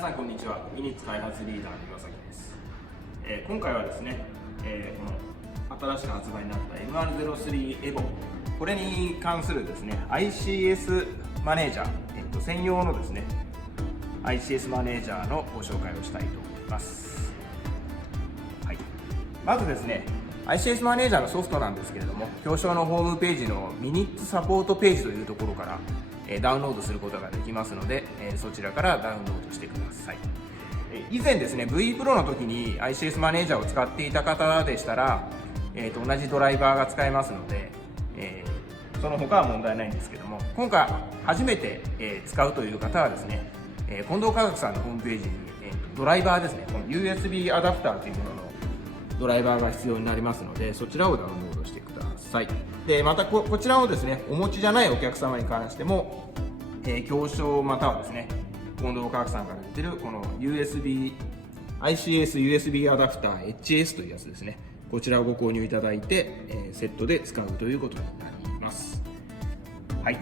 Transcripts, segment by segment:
さんこんにちは。ミニッツ開発リーダーの岩崎です。今回はですね、この新しく発売になった MR03 EVO、これに関するですね ICS マネージャー、専用のですね ICS マネージャーのご紹介をしたいと思います。はい、まずですね ICS マネージャーのソフトなんですけれども、表彰のホームページのミニッツサポートページというところからダウンロードすることができますので、そちらからダウンロードしてください。以前ですね V Pro の時に ICS マネージャーを使っていた方でしたら、同じドライバーが使えますので、その他は問題ないんですけども、今回初めて使うという方はですね、近藤化学さんのホームページにドライバーですね、この USB アダプターというもののドライバーが必要になりますので、そちらをダウンロードしてください。でまたこちらをですねお持ちじゃないお客様に関しても、表彰またはですね近藤化学さんから出てるこの ICS USB アダプター HS というやつですね、こちらをご購入いただいて、セットで使うということになります。はい、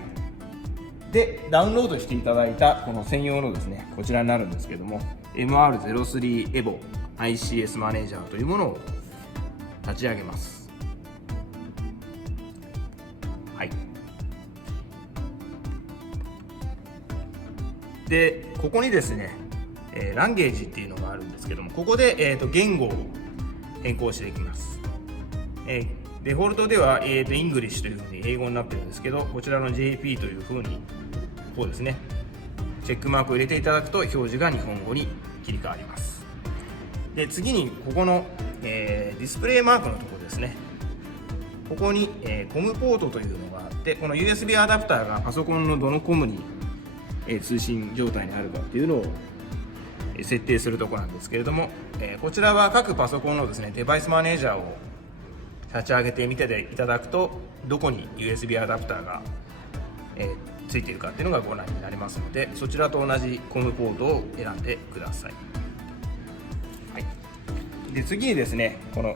でダウンロードしていただいたこの専用のですねこちらになるんですけども、 MR03 EVO ICS マネージャーというものを立ち上げます。はい、でここにですね、ランゲージっていうのがあるんですけども、ここで、言語を変更していきます。デフォルトでは、イングリッシュというふうに英語になってるんですけど、こちらの JP というふうにこうですねチェックマークを入れていただくと表示が日本語に切り替わります。で次にここの、ディスプレイマークのところですね、ここに、コムポートというのがあって、この USB アダプターがパソコンのどのコムに、通信状態にあるかっていうのを設定するところなんですけれども、こちらは各パソコンのですねデバイスマネージャーを立ち上げてみていただくと、どこに USB アダプターが、ついているかっていうのがご覧になりますので、そちらと同じコムポートを選んでください。はい、で次にですねこの、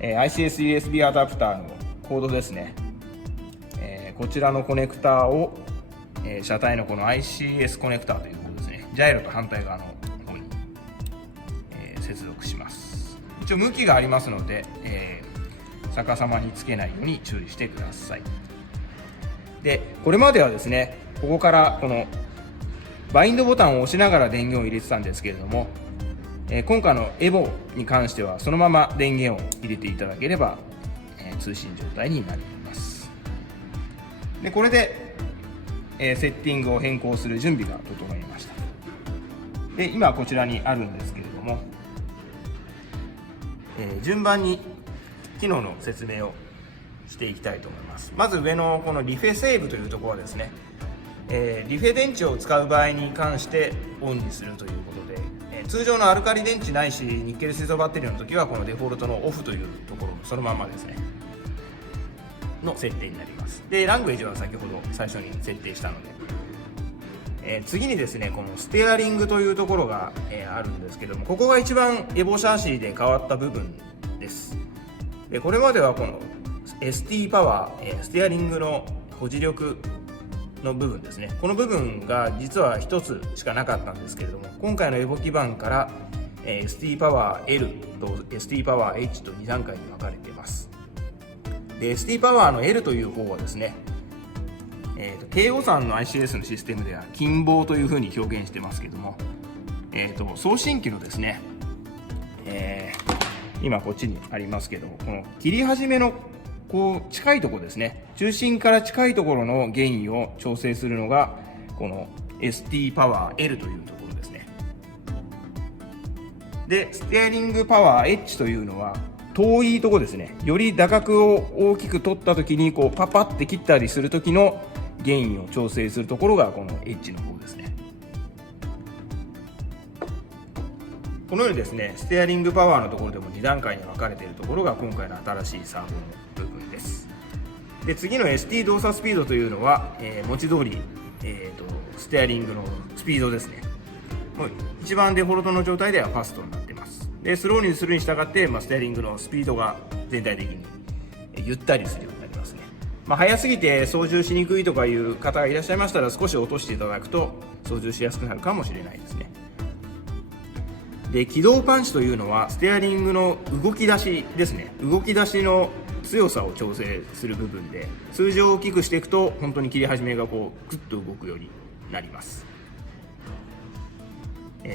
ICS USB アダプターのコードですね、こちらのコネクタを、車体のこの ICS コネクターということですね、ジャイロと反対側の方に、接続します。一応向きがありますので、逆さまにつけないように注意してください。でこれまではですねここからこのバインドボタンを押しながら電源を入れてたんですけれども、今回の EVO に関してはそのまま電源を入れていただければ、通信状態になります。でこれで、セッティングを変更する準備が整いました。で今こちらにあるんですけれども、順番に機能の説明をしていきたいと思います。まず上のこのリフェセーブというところはですね、リフェ電池を使う場合に関してオンにするということで、通常のアルカリ電池ないしニッケル水素バッテリーの時はこのデフォルトのオフというところそのままですねの設定になります。でラングエージは先ほど最初に設定したので、次にですねこのステアリングというところが、あるんですけども、ここが一番エボシャーシーで変わった部分です。でこれまではこの ST パワー、ステアリングの保持力の部分ですね、この部分が実は1つしかなかったんですけれども、今回のエボ基板から、ST パワー L と ST パワー H と2段階に分かれています。で ST パワーの L という方はですね、慶応さんの ICS のシステムでは金棒というふうに表現してますけども、送信機のですね、今こっちにありますけど、この切り始めのこう近いところですね、中心から近いところのゲインを調整するのがこの ST パワー L というところですね。でステアリングパワー H というのは遠いところですね、より打角を大きく取った時にこうパパって切ったりする時のゲインを調整するところがこの H の方ですね。このようにですねステアリングパワーのところでも2段階に分かれているところが今回の新しいサーボの部分です。で次の ST 動作スピードというのは、文字通り、ステアリングのスピードですね。もう一番デフォルトの状態ではファストになっています。でスローにするに従って、ステアリングのスピードが全体的にゆったりするようになりますね。速すぎて操縦しにくいとかいう方がいらっしゃいましたら、少し落としていただくと操縦しやすくなるかもしれないですね。で、起動パンチというのはステアリングの動き出しですね。動き出しの強さを調整する部分で、数字を大きくしていくと本当に切り始めがこうグッと動くようになります。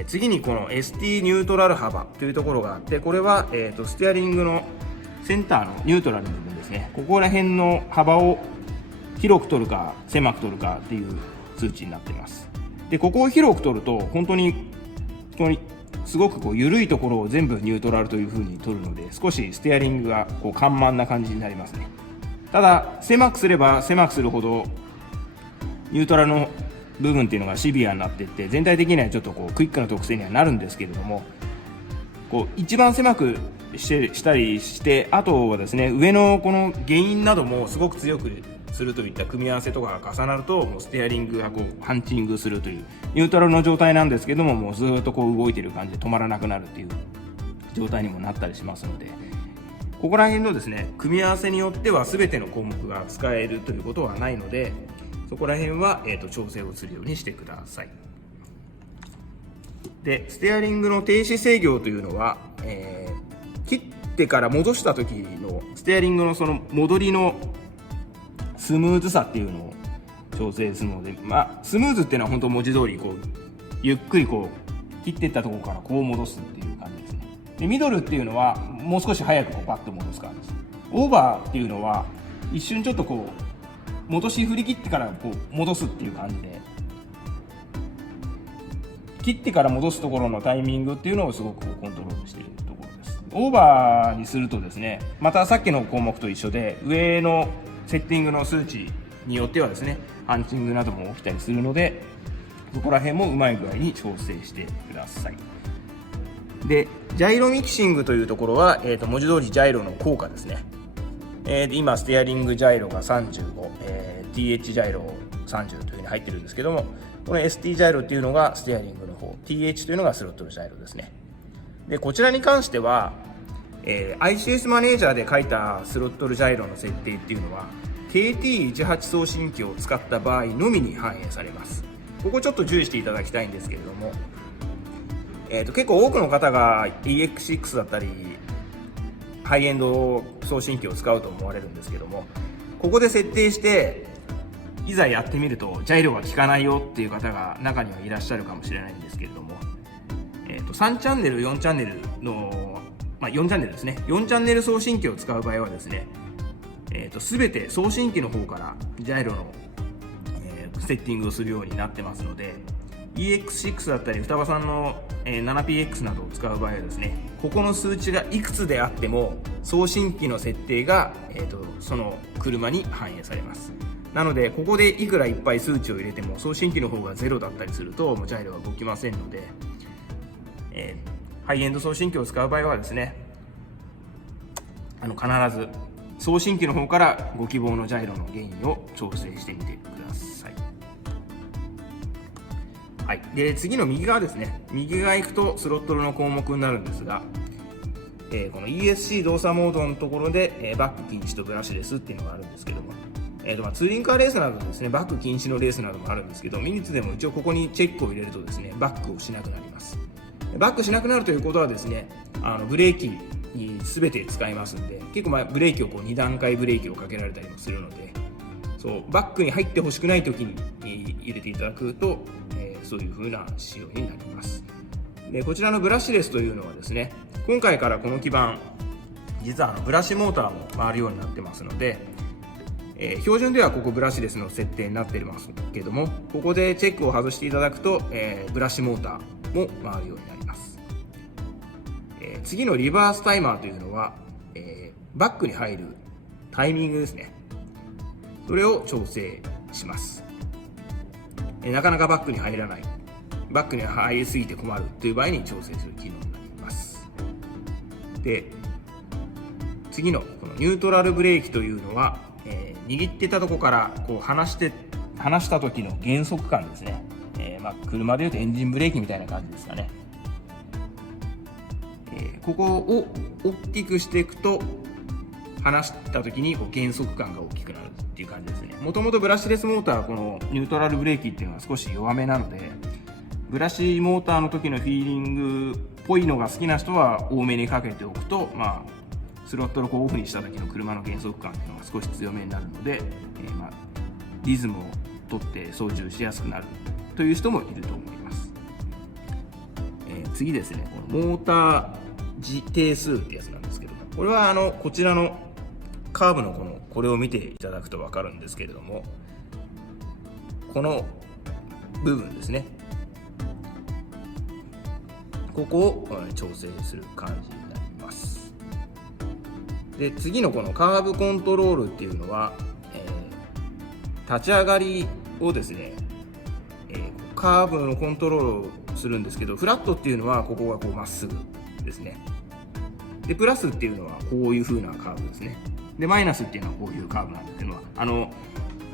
次にこの ST ニュートラル幅というところがあって、これは、ステアリングのセンターのニュートラルの部分ですね。ここら辺の幅を広く取るか狭く取るかっていう数値になっています。で、ここを広く取ると本当にすごくこう緩いところを全部ニュートラルという風に取るので、少しステアリングがこう緩慢な感じになりますね。ただ狭くすれば狭くするほどニュートラルの部分っていうのがシビアになっていって、全体的にはちょっとこうクイックな特性にはなるんですけれども、こう一番狭くしたりして、あとはですね、上のこの原因などもすごく強くするといった組み合わせとかが重なると、もうステアリングがこうハンチングするというニュートラルの状態なんですけども、もうずっとこう動いてる感じで止まらなくなるっていう状態にもなったりしますので、ここら辺のですね組み合わせによっては全ての項目が使えるということはないので、そこら辺は、調整をするようにしてください。で、ステアリングの停止制御というのは、切ってから戻した時のステアリングのその戻りのスムーズさっていうのを調整するので、スムーズっていうのは本当文字通りこうゆっくりこう切っていったところからこう戻すっていう感じですね。で、ミドルっていうのはもう少し早くこうパッと戻す感じです。オーバーっていうのは一瞬ちょっとこう戻し振り切ってからこう戻すっていう感じで、切ってから戻すところのタイミングっていうのをすごくコントロールしているところです。オーバーにするとですね、またさっきの項目と一緒で、上のセッティングの数値によってはですね、ハンチングなども起きたりするので、そこら辺もうまい具合に調整してください。で、ジャイロミキシングというところは、文字通りジャイロの効果ですね。今ステアリングジャイロが35、TH ジャイロ30というふうに入ってるんですけども、この ST ジャイロっていうのがステアリングの方、TH というのがスロットルジャイロですね。で、こちらに関しては、ICS マネージャーで書いたスロットルジャイロの設定っていうのは KT18 送信機を使った場合のみに反映されます。ここちょっと注意していただきたいんですけれども、結構多くの方が EX6 だったりハイエンド送信機を使うと思われるんですけども、ここで設定していざやってみるとジャイロが効かないよっていう方が中にはいらっしゃるかもしれないんですけれども、3チャンネル4チャンネルの、4チャンネルですね、4チャンネル送信機を使う場合はですね、全て送信機の方からジャイロの、セッティングをするようになってますので、 EX6 だったり双葉さんの、7PX などを使う場合はですね、ここの数値がいくつであっても送信機の設定が、その車に反映されます。なのでここでいくらいっぱい数値を入れても送信機の方が0だったりするともうジャイロは動きませんので、ハイエンド送信機を使う場合はですね、必ず送信機の方からご希望のジャイロの原因を調整してみてください。はい、で次の右側ですね、右側行くとスロットルの項目になるんですが、この ESC 動作モードのところで、バック禁止とブラシレスっていうのがあるんですけども、ツーリングカーレースなどですね、バック禁止のレースなどもあるんですけど、ミニッツでも一応ここにチェックを入れるとですね、バックをしなくなります。バックしなくなるということはですね、ブレーキに全て使いますので、結構ブレーキをこう2段階ブレーキをかけられたりもするので、そうバックに入ってほしくない時に入れていただくと、そういう風な仕様になります。で、こちらのブラシレスというのはですね、今回からこの基板実はブラシモーターも回るようになってますので、標準ではここブラシレスの設定になっていますけども、ここでチェックを外していただくと、ブラシモーターも回るようになります。次のリバースタイマーというのは、バックに入るタイミングですね、それを調整します。なかなかバックに入らない、バックに入りすぎて困るという場合に調整する機能になります。で、次のこのニュートラルブレーキというのは、握ってたとこからこう離した時の減速感ですね。車でいうとエンジンブレーキみたいな感じですかね。ここを大きくしていくと離した時に減速感が大きくなるっていう感じですね。もともとブラシレスモーターこのニュートラルブレーキっていうのは少し弱めなので、ブラシモーターの時のフィーリングっぽいのが好きな人は多めにかけておくと、スロットルをオフにした時の車の減速感っていうのが少し強めになるので、リズムをとって操縦しやすくなるという人もいると思います。次ですね、このモーター時定数ってやつなんですけども、これはこちらのカーブのこれを見ていただくと分かるんですけれども、この部分ですね、ここを調整する感じになります。で、次のこのカーブコントロールっていうのは、立ち上がりをですね、カーブのコントロールをするんですけど、フラットっていうのはここがまっすぐですね。で、プラスっていうのはこういう風なカーブですね。で、マイナスっていうのはこういうカーブなんですけど、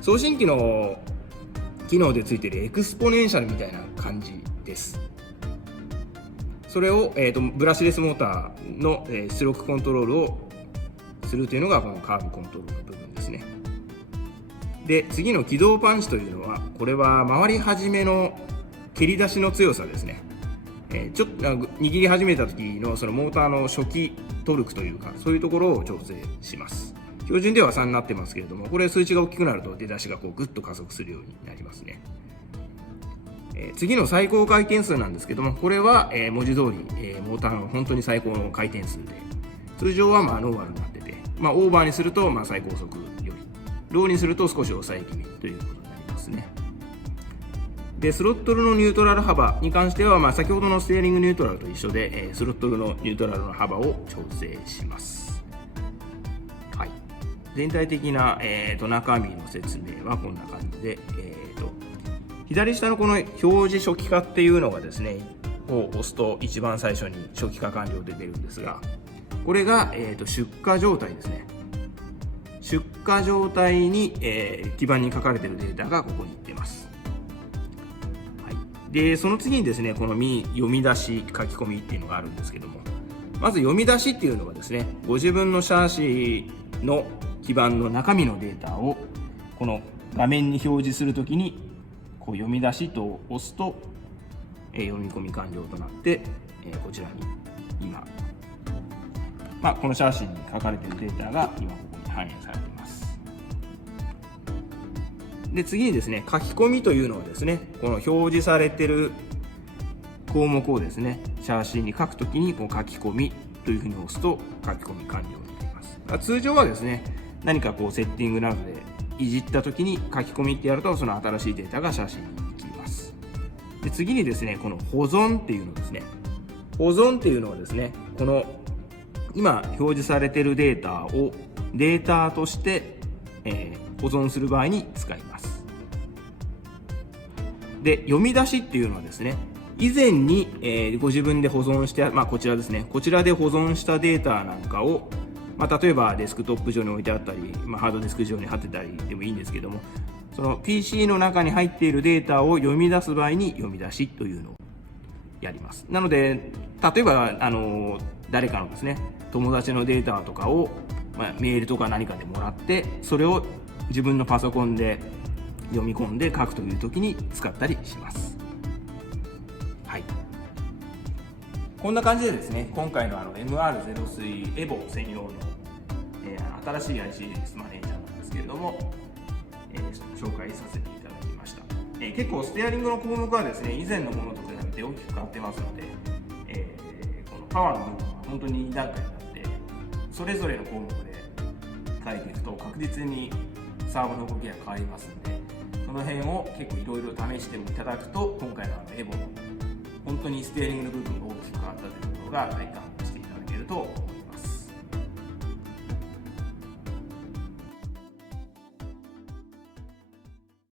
送信機の機能でついてるエクスポネンシャルみたいな感じです。それを、ブラシレスモーターの、出力コントロールをするというのがこのカーブコントロールの部分ですね。で、次の起動パンチというのは、これは回り始めの蹴り出しの強さですね。ちょっと握り始めた時のそのモーターの初期トルクというか、そういうところを調整します。標準では3になってますけれども、これ数値が大きくなると出だしがグッと加速するようになりますね。次の最高回転数なんですけども、これは、文字通り、モーターの本当に最高の回転数で、通常はノーマルになってて、オーバーにすると最高速より、ローにすると少し抑え気味ということになりますね。で、スロットルのニュートラル幅に関しては、先ほどのステアリングニュートラルと一緒で、スロットルのニュートラルの幅を調整します。はい、全体的な、中身の説明はこんな感じで、左下のこの表示初期化っていうのがですね、を押すと一番最初に初期化完了で出るんですが、これが、出荷状態ですね。出荷状態に、基板に書かれているデータがここに出ます。はい、で、その次にですね、この読み出し書き込みっていうのがあるんですけども、まず読み出しっていうのはですね、ご自分のシャーシの基板の中身のデータをこの画面に表示するときに読み出しと押すと、読み込み完了となって、こちらに今、このシャーシに書かれているデータが今ここに反映されています。で、次にですね、書き込みというのはですね、この表示されている項目をですね、シャーシに書くときに書き込みというふうに押すと書き込み完了になります。通常はですね、何かセッティングなどでいじったときに書き込みってやると、その新しいデータが写真に行きます。で、次にですね、この保存っていうのですね。保存っていうのはですね、この今表示されているデータをデータとして、保存する場合に使います。で、読み出しっていうのはですね、以前に、ご自分で保存して、こちらですね、こちらで保存したデータなんかを例えばデスクトップ上に置いてあったり、ハードディスク上に貼ってたりでもいいんですけども、その PC の中に入っているデータを読み出す場合に読み出しというのをやります。なので、例えば誰かのですね、友達のデータとかを、メールとか何かでもらって、それを自分のパソコンで読み込んで書くという時に使ったりします。はい。こんな感じでですね、今回のMR03 EVO 専用の、新しい ICS マネージャーなんですけれども、紹介させていただきました。結構ステアリングの項目はですね、以前のものと比べて大きく変わってますので、このパワーの部分は本当に2段階になって、それぞれの項目で変えていくと確実にサーブの動きが変わりますので、その辺を結構いろいろ試してもいただくと、今回のEVOの本当にステアリングの部分が大きく変わったというところが体感していただけると思います。